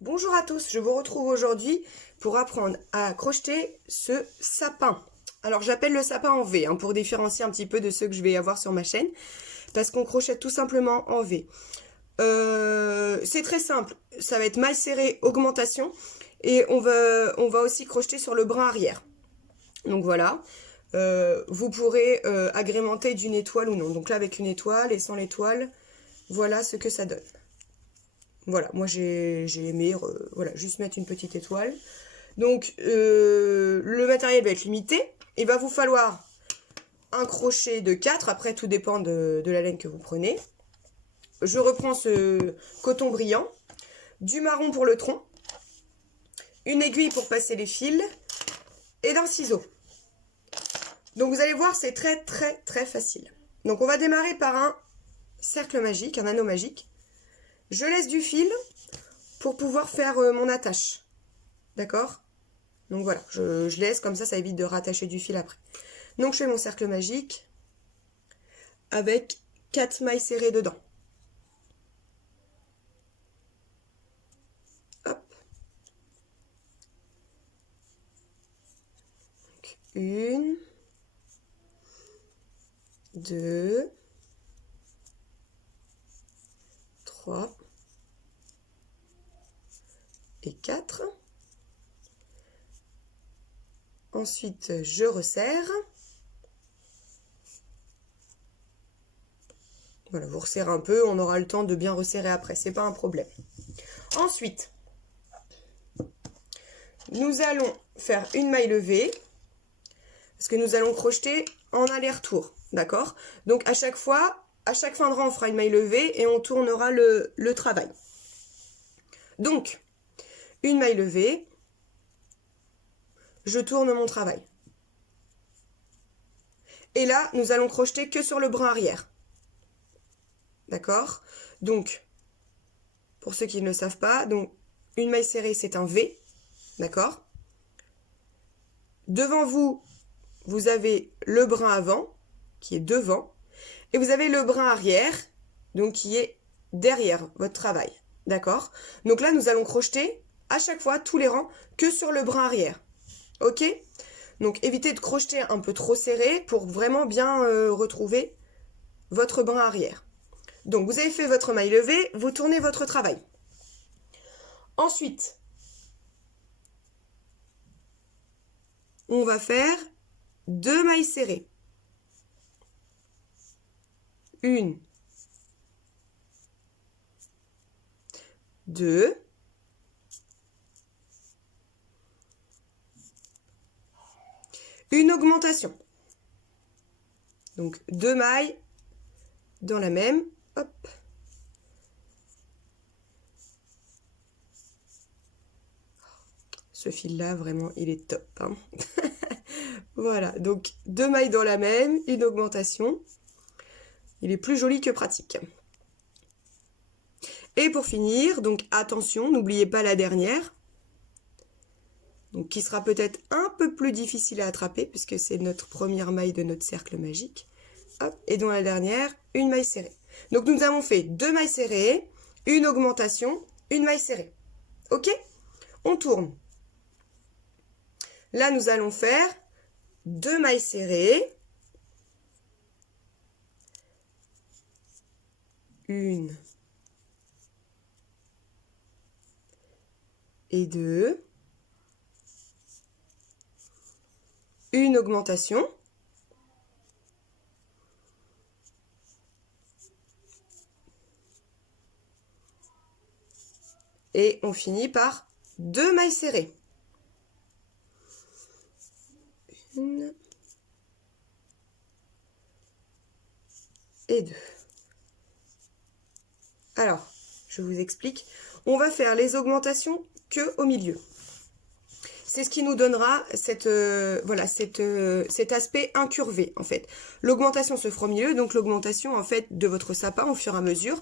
Bonjour à tous, je vous retrouve aujourd'hui pour apprendre à crocheter ce sapin. Alors j'appelle le sapin en V pour différencier un petit peu de ceux que je vais avoir sur ma chaîne, parce qu'on crochette tout simplement en V. C'est très simple, ça va être maille serrée, augmentation, et on va aussi crocheter sur le brin arrière. Donc voilà, vous pourrez agrémenter d'une étoile ou non. Donc là avec une étoile et sans l'étoile, voilà ce que ça donne. Voilà, moi j'ai aimé voilà, juste mettre une petite étoile. Donc le matériel va être limité. Il va vous falloir un crochet de 4, après tout dépend de la laine que vous prenez. Je reprends ce coton brillant, du marron pour le tronc, une aiguille pour passer les fils et d'un ciseau. Donc vous allez voir, c'est très facile. Donc on va démarrer par un cercle magique, un anneau magique. Je laisse du fil pour pouvoir faire mon attache. D'accord? Donc voilà, je laisse comme ça évite de rattacher du fil après. Donc je fais mon cercle magique avec 4 mailles serrées dedans. Hop. Donc, 1, 2, 3 et 4. Ensuite, je resserre. Voilà, vous resserrez un peu, on aura le temps de bien resserrer après, c'est pas un problème. Ensuite, nous allons faire une maille levée, parce que nous allons crocheter en aller-retour, d'accord? Donc à chaque fin de rang, on fera une maille levée et on tournera le travail. Donc, une maille levée, je tourne mon travail. Et là, nous allons crocheter que sur le brin arrière. D'accord? Donc, pour ceux qui ne le savent pas, donc une maille serrée, c'est un V. D'accord? Devant vous, vous avez le brin avant, qui est devant, et vous avez le brin arrière, donc qui est derrière votre travail. D'accord? Donc là, nous allons crocheter à chaque fois, tous les rangs, que sur le brin arrière. Ok? Donc évitez de crocheter un peu trop serré pour vraiment bien retrouver votre brin arrière. Donc vous avez fait votre maille levée, vous tournez votre travail. Ensuite, on va faire 2 mailles serrées. 1, 2, une augmentation. Donc 2 mailles dans la même. Hop. Ce fil-là, vraiment, il est top. Hein. Voilà, donc 2 mailles dans la même, une augmentation. Il est plus joli que pratique. Et pour finir, donc attention, n'oubliez pas la dernière. Donc qui sera peut-être un peu plus difficile à attraper, puisque c'est notre première maille de notre cercle magique. Hop, et dans la dernière, une maille serrée. Donc nous avons fait 2 mailles serrées, une augmentation, une maille serrée. Ok? On tourne. Là, nous allons faire 2 mailles serrées. 1 et 2. Une augmentation. Et on finit par 2 mailles serrées. 1 et 2. Alors, je vous explique. On va faire les augmentations que au milieu. C'est ce qui nous donnera voilà, cet aspect incurvé, en fait. L'augmentation se fera au milieu, donc l'augmentation, en fait, de votre sapin, au fur et à mesure,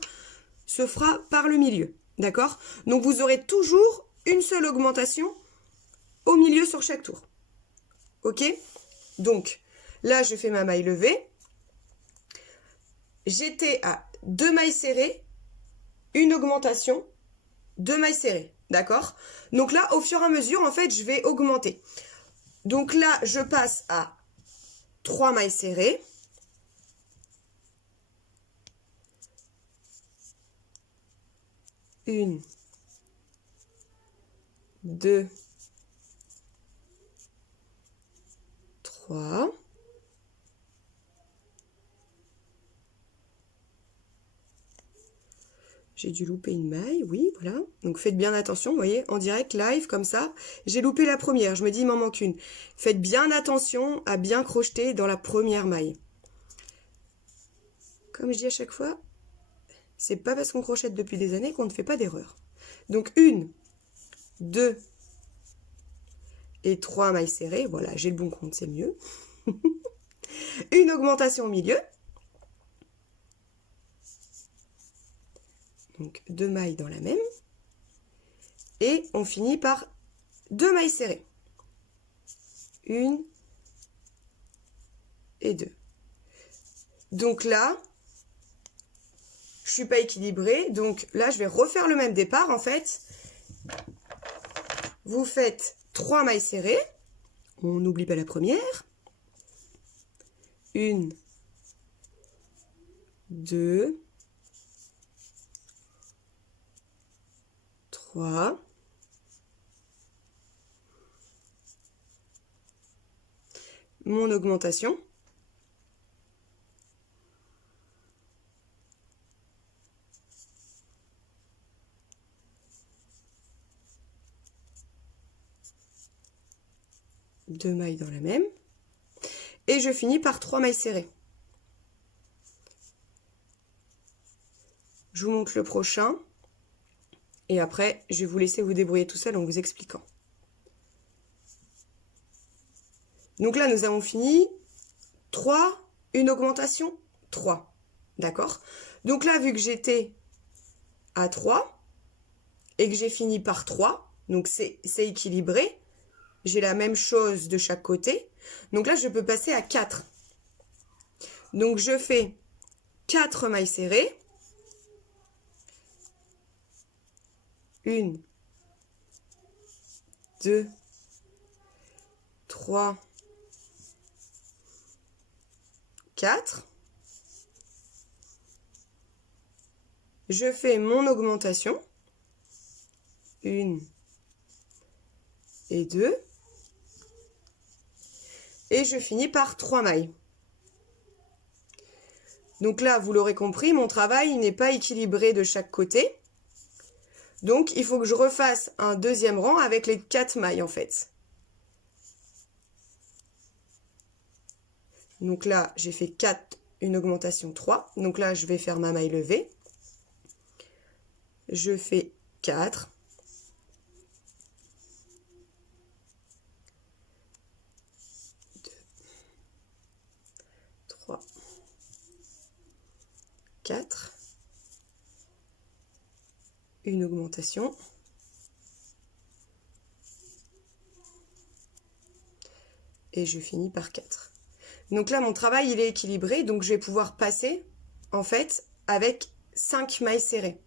se fera par le milieu, d'accord? Donc, vous aurez toujours une seule augmentation au milieu sur chaque tour, ok? Donc, là, je fais ma maille levée. J'étais à 2 mailles serrées, une augmentation, 2 mailles serrées. D'accord? Donc là, au fur et à mesure, en fait, je vais augmenter. Donc là, je passe à 3 mailles serrées. Une, deux, trois. J'ai dû louper une maille, oui, voilà. Donc faites bien attention, vous voyez, en direct, live, comme ça. J'ai loupé la première, je me dis, il m'en manque une. Faites bien attention à bien crocheter dans la première maille. Comme je dis à chaque fois, c'est pas parce qu'on crochette depuis des années qu'on ne fait pas d'erreur. Donc 1, 2 et 3 mailles serrées. Voilà, j'ai le bon compte, c'est mieux. Une augmentation au milieu. Donc 2 mailles dans la même. Et on finit par 2 mailles serrées. 1 et 2. Donc là, je suis pas équilibrée. Donc là, je vais refaire le même départ en fait. Vous faites 3 mailles serrées. On n'oublie pas la première. 1, 2, 3. Mon augmentation. Deux mailles dans la même. Et je finis par 3 mailles serrées. Je vous montre le prochain. Et après, je vais vous laisser vous débrouiller tout seul en vous expliquant. Donc là, nous avons fini 3, une augmentation, 3. D'accord? Donc là, vu que j'étais à 3 et que j'ai fini par 3, donc c'est équilibré, j'ai la même chose de chaque côté. Donc là, je peux passer à 4. Donc je fais 4 mailles serrées. 1, 2, 3, 4. Je fais mon augmentation. 1 et 2. Et je finis par 3 mailles. Donc là, vous l'aurez compris, mon travail n'est pas équilibré de chaque côté. Donc, il faut que je refasse un deuxième rang avec les 4 mailles, en fait. Donc là, j'ai fait 4, une augmentation 3. Donc là, je vais faire ma maille levée. Je fais 4. 2, 3, 4. Une augmentation. Et je finis par 4. Donc là, mon travail, il est équilibré. Donc, je vais pouvoir passer, en fait, avec 5 mailles serrées.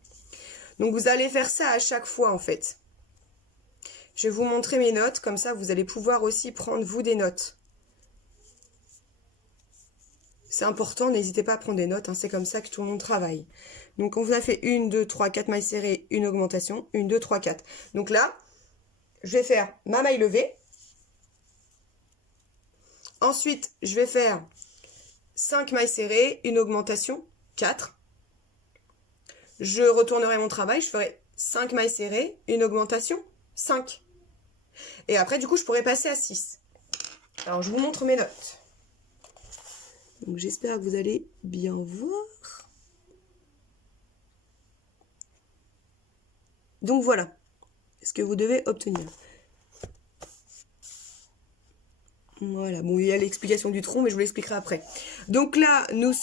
Donc, vous allez faire ça à chaque fois, en fait. Je vais vous montrer mes notes. Comme ça, vous allez pouvoir aussi prendre, vous, des notes. C'est important, n'hésitez pas à prendre des notes. Hein, c'est comme ça que tout le monde travaille. Donc, on vous a fait 1, 2, 3, 4 mailles serrées, une augmentation. 1, 2, 3, 4. Donc là, je vais faire ma maille levée. Ensuite, je vais faire 5 mailles serrées, une augmentation, 4. Je retournerai mon travail, je ferai 5 mailles serrées, une augmentation, 5. Et après, du coup, je pourrais passer à 6. Alors, je vous montre mes notes. Donc, j'espère que vous allez bien voir. Donc, voilà ce que vous devez obtenir. Voilà, bon, il y a l'explication du tronc, mais je vous l'expliquerai après. Donc là, nous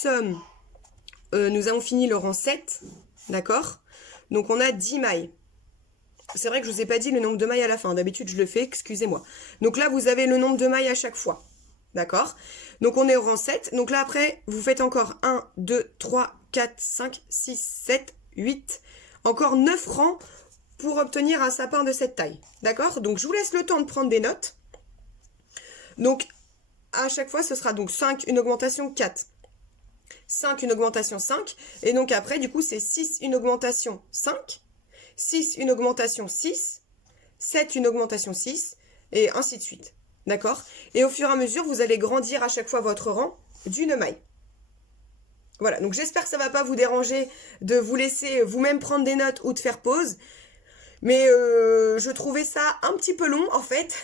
avons fini le rang 7, d'accord? Donc on a 10 mailles. C'est vrai que je vous ai pas dit le nombre de mailles à la fin. D'habitude, je le fais, excusez-moi. Donc là, vous avez le nombre de mailles à chaque fois, d'accord? Donc on est au rang 7. Donc là, après, vous faites encore 1, 2, 3, 4, 5, 6, 7, 8. Encore 9 rangs pour obtenir un sapin de cette taille. D'accord? Donc, je vous laisse le temps de prendre des notes. Donc, à chaque fois, ce sera donc 5, une augmentation 4. 5, une augmentation 5. Et donc, après, du coup, c'est 6, une augmentation 5. 6, une augmentation 6. 7, une augmentation 6. Et ainsi de suite. D'accord? Et au fur et à mesure, vous allez grandir à chaque fois votre rang d'une maille. Voilà, donc j'espère que ça ne va pas vous déranger de vous laisser vous-même prendre des notes ou de faire pause. Mais je trouvais ça un petit peu long, en fait,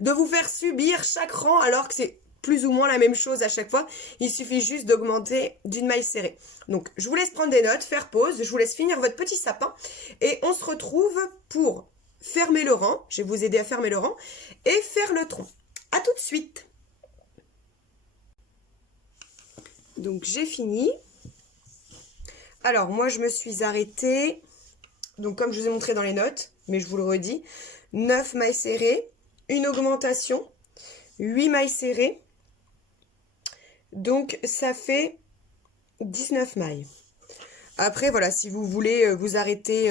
de vous faire subir chaque rang alors que c'est plus ou moins la même chose à chaque fois. Il suffit juste d'augmenter d'une maille serrée. Donc, je vous laisse prendre des notes, faire pause, je vous laisse finir votre petit sapin. Et on se retrouve pour fermer le rang. Je vais vous aider à fermer le rang et faire le tronc. À tout de suite. Donc, j'ai fini. Alors, moi, je me suis arrêtée... Donc, comme je vous ai montré dans les notes, mais je vous le redis, 9 mailles serrées, une augmentation, 8 mailles serrées. Donc, ça fait 19 mailles. Après, voilà, si vous voulez vous arrêter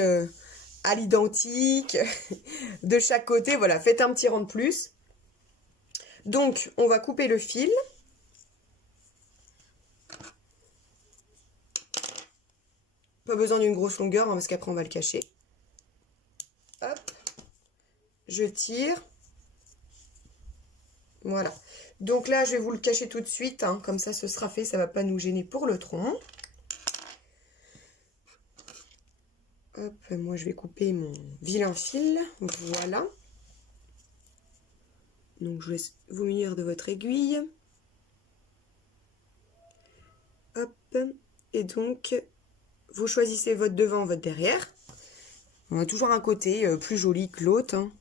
à l'identique, de chaque côté, voilà, faites un petit rang de plus. Donc, on va couper le fil. Pas besoin d'une grosse longueur, hein, parce qu'après, on va le cacher. Hop. Je tire. Voilà. Donc là, je vais vous le cacher tout de suite. Hein, comme ça, ce sera fait. Ça ne va pas nous gêner pour le tronc. Hop, moi, je vais couper mon vilain fil. Voilà. Donc, je laisse vous munir de votre aiguille. Hop. Et donc, vous choisissez votre devant, votre derrière. On a toujours un côté plus joli que l'autre. Hein.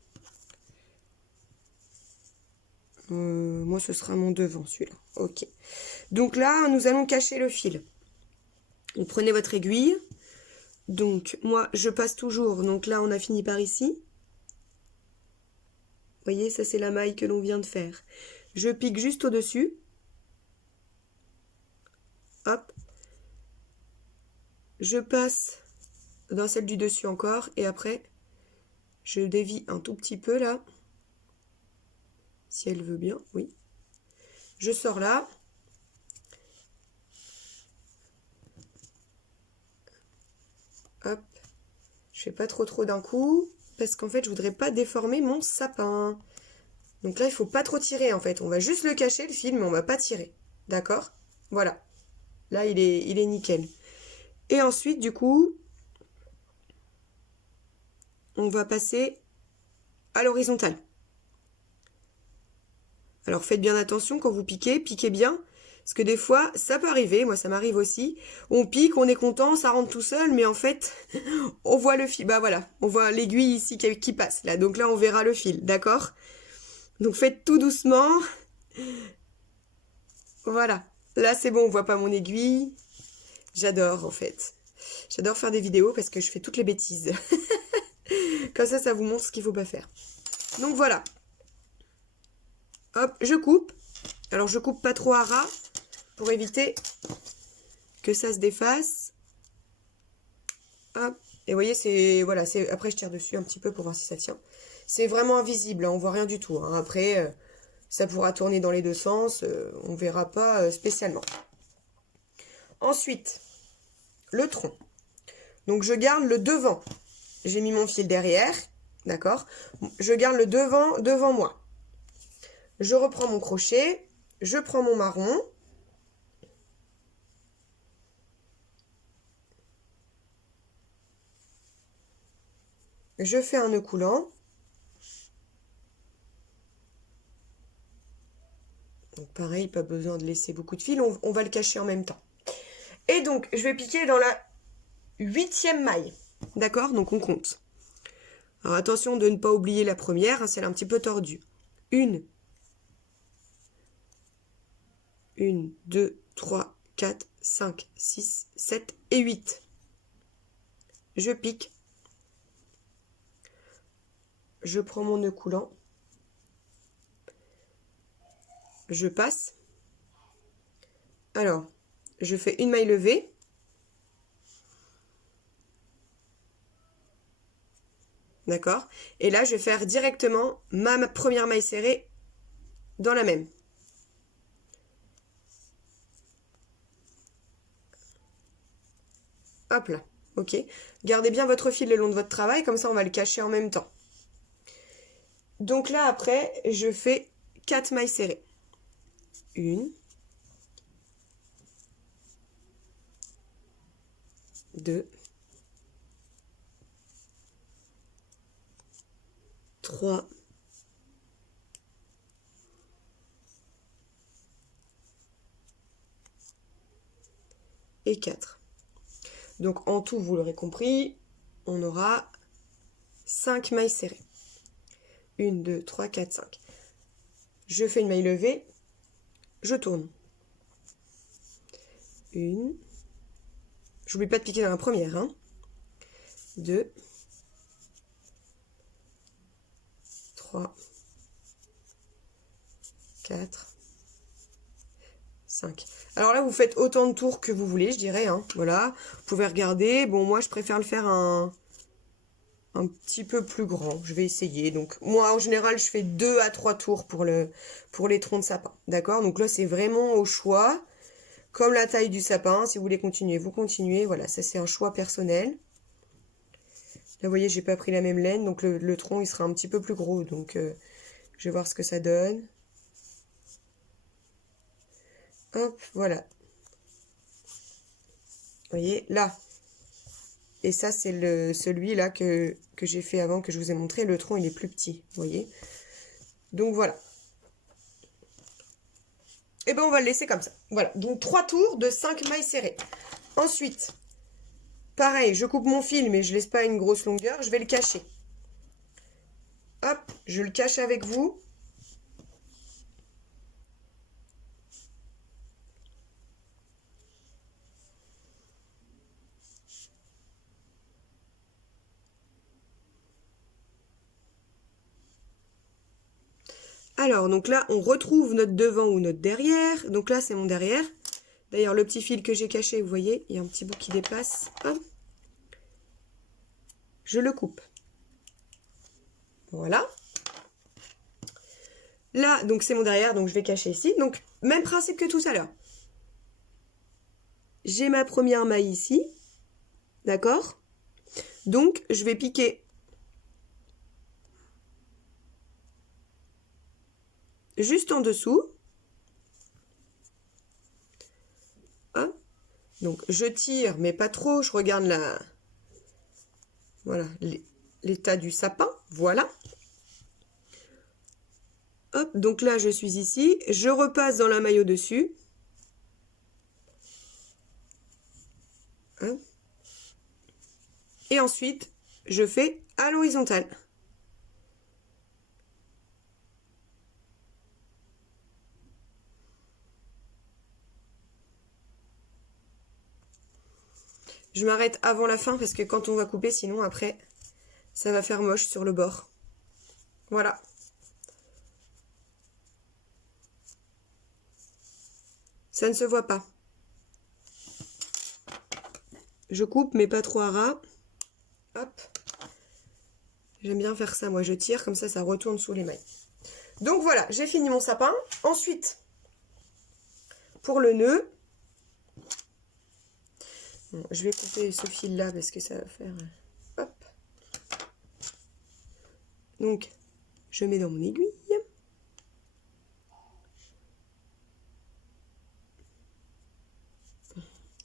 Moi, ce sera mon devant, celui-là. Ok. Donc là, nous allons cacher le fil. Vous prenez votre aiguille. Donc, moi, je passe toujours. Donc là, on a fini par ici. Vous voyez, ça, c'est la maille que l'on vient de faire. Je pique juste au-dessus. Hop. Je passe dans celle du dessus encore. Et après, je dévie un tout petit peu là. Si elle veut bien, oui. Je sors là. Hop. Je fais pas trop d'un coup. Parce qu'en fait, je voudrais pas déformer mon sapin. Donc là, il faut pas trop tirer en fait. On va juste le cacher, le fil, mais on va pas tirer. D'accord? Voilà. Là, il est nickel. Et ensuite, du coup, on va passer à l'horizontale. Alors, faites bien attention quand vous piquez bien. Parce que des fois, ça peut arriver, moi ça m'arrive aussi. On pique, on est content, ça rentre tout seul, mais en fait, on voit le fil. Bah voilà, on voit l'aiguille ici qui passe là. Donc là, on verra le fil, d'accord? Donc faites tout doucement. Voilà. Là, c'est bon, on voit pas mon aiguille. J'adore, en fait. J'adore faire des vidéos parce que je fais toutes les bêtises. Comme ça vous montre ce qu'il faut pas faire. Donc voilà. Hop, je coupe. Alors, je coupe pas trop à ras pour éviter que ça se défasse. Hop. Et vous voyez, c'est... Voilà, c'est... Après, je tire dessus un petit peu pour voir si ça tient. C'est vraiment invisible, hein, on voit rien du tout. Hein. Après, ça pourra tourner dans les deux sens. On verra pas spécialement. Ensuite, le tronc. Donc, je garde le devant. J'ai mis mon fil derrière. D'accord? Je garde le devant moi. Je reprends mon crochet. Je prends mon marron. Je fais un nœud coulant. Donc pareil, pas besoin de laisser beaucoup de fil. On va le cacher en même temps. Et donc, je vais piquer dans la 8e maille. D'accord? Donc, on compte. Alors, attention de ne pas oublier la première. Hein, celle un petit peu tordue. 1, 2, 3, 4, 5, 6, 7 et 8. Je pique. Je prends mon nœud coulant. Je passe. Alors, je fais une maille levée. D'accord? Et là, je vais faire directement ma première maille serrée dans la même. Hop là, ok. Gardez bien votre fil le long de votre travail, comme ça on va le cacher en même temps. Donc là, après, je fais 4 mailles serrées. 1, 2, 3, 4. Donc en tout, vous l'aurez compris, on aura 5 mailles serrées. 1, 2, 3, 4, 5. Je fais une maille levée, je tourne. 1. J'oublie pas de piquer dans la première. 2, 3, 4, 5. Alors là, vous faites autant de tours que vous voulez, je dirais. Voilà, vous pouvez regarder. Bon, moi, je préfère le faire un petit peu plus grand. Je vais essayer. Donc, moi, en général, je fais 2 à 3 tours pour les troncs de sapin. D'accord? Donc là, c'est vraiment au choix. Comme la taille du sapin. Si vous voulez continuer, vous continuez. Voilà, ça, c'est un choix personnel. Là, vous voyez, j'ai pas pris la même laine. Donc, le tronc, il sera un petit peu plus gros. Donc, je vais voir ce que ça donne. Hop, voilà. Vous voyez, là. Et ça, c'est celui-là que j'ai fait avant, que je vous ai montré. Le tronc, il est plus petit, vous voyez. Donc, voilà. Et ben on va le laisser comme ça. Voilà, donc 3 tours de 5 mailles serrées. Ensuite, pareil, je coupe mon fil, mais je laisse pas une grosse longueur. Je vais le cacher. Hop, je le cache avec vous. Alors, donc là, on retrouve notre devant ou notre derrière. Donc là, c'est mon derrière. D'ailleurs, le petit fil que j'ai caché, vous voyez, il y a un petit bout qui dépasse. Hop. Je le coupe. Voilà. Là, donc c'est mon derrière, donc je vais cacher ici. Donc, même principe que tout à l'heure. J'ai ma première maille ici. D'accord? Donc, je vais piquer juste en dessous. Hop. Donc, je tire, mais pas trop. Je regarde voilà, l'état du sapin. Voilà. Hop, donc là, je suis ici. Je repasse dans la maille au-dessus. Hop. Et ensuite, je fais à l'horizontale. Je m'arrête avant la fin parce que quand on va couper, sinon après, ça va faire moche sur le bord. Voilà. Ça ne se voit pas. Je coupe, mais pas trop à ras. Hop. J'aime bien faire ça, moi je tire, comme ça retourne sous les mailles. Donc voilà, j'ai fini mon sapin. Ensuite, pour le nœud, bon, je vais couper ce fil là parce que ça va faire... Hop. Donc, je mets dans mon aiguille.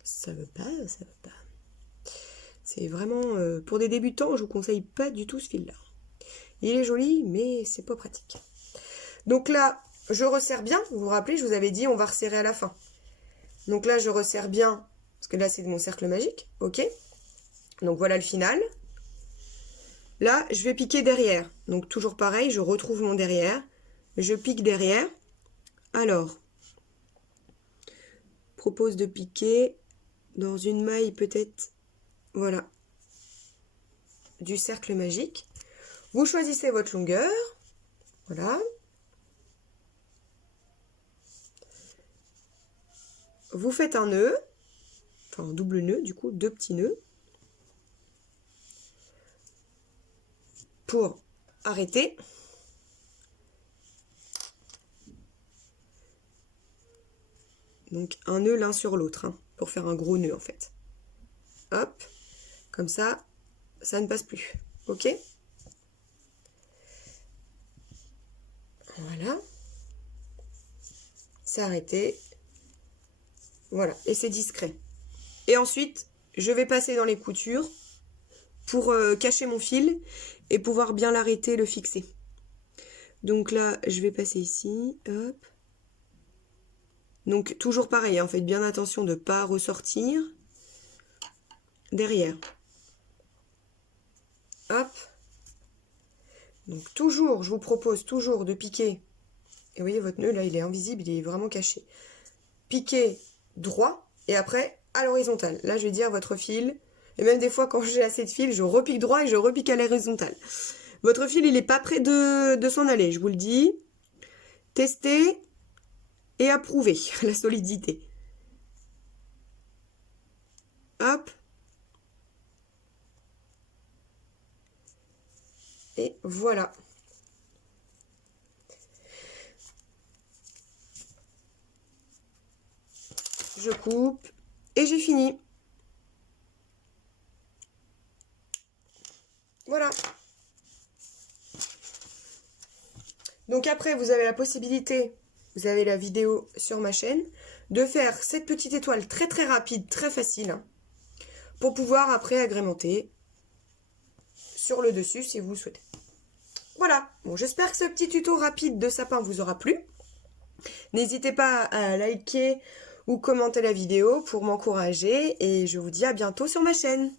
Ça veut pas, ça veut pas. C'est vraiment... pour des débutants, je vous conseille pas du tout ce fil là. Il est joli, mais c'est pas pratique. Donc là, je resserre bien. Vous vous rappelez, je vous avais dit, on va resserrer à la fin. Donc là, je resserre bien, parce que là, c'est mon cercle magique. Ok. Donc voilà le final. Là, je vais piquer derrière. Donc toujours pareil, je retrouve mon derrière. Je pique derrière. Alors, propose de piquer dans une maille peut-être, voilà, du cercle magique. Vous choisissez votre longueur. Voilà. Vous faites un nœud, enfin un double nœud du coup, 2 petits nœuds. pour arrêter. Donc un nœud l'un sur l'autre, hein, pour faire un gros nœud en fait. Hop, comme ça, ça ne passe plus. Ok? Voilà. C'est arrêté. Voilà, et c'est discret. Et ensuite, je vais passer dans les coutures pour cacher mon fil et pouvoir bien l'arrêter, le fixer. Donc là, je vais passer ici, hop. Donc toujours pareil, hein, faites bien attention de ne pas ressortir derrière. Hop. Donc toujours, je vous propose toujours de piquer. Et vous voyez, votre nœud là, il est invisible, il est vraiment caché. Piquer droit et après à l'horizontale. Là, je vais dire votre fil. Et même des fois, quand j'ai assez de fil, je repique droit et je repique à l'horizontale. Votre fil, il n'est pas prêt de s'en aller, je vous le dis. Testez et approuvez la solidité. Hop. Et voilà. Je coupe et j'ai fini. Voilà. Donc après, vous avez la possibilité, vous avez la vidéo sur ma chaîne, de faire cette petite étoile très très rapide, très facile, hein, pour pouvoir après agrémenter sur le dessus si vous le souhaitez. Voilà, bon, j'espère que ce petit tuto rapide de sapin vous aura plu. N'hésitez pas à liker ou commenter la vidéo pour m'encourager et je vous dis à bientôt sur ma chaîne.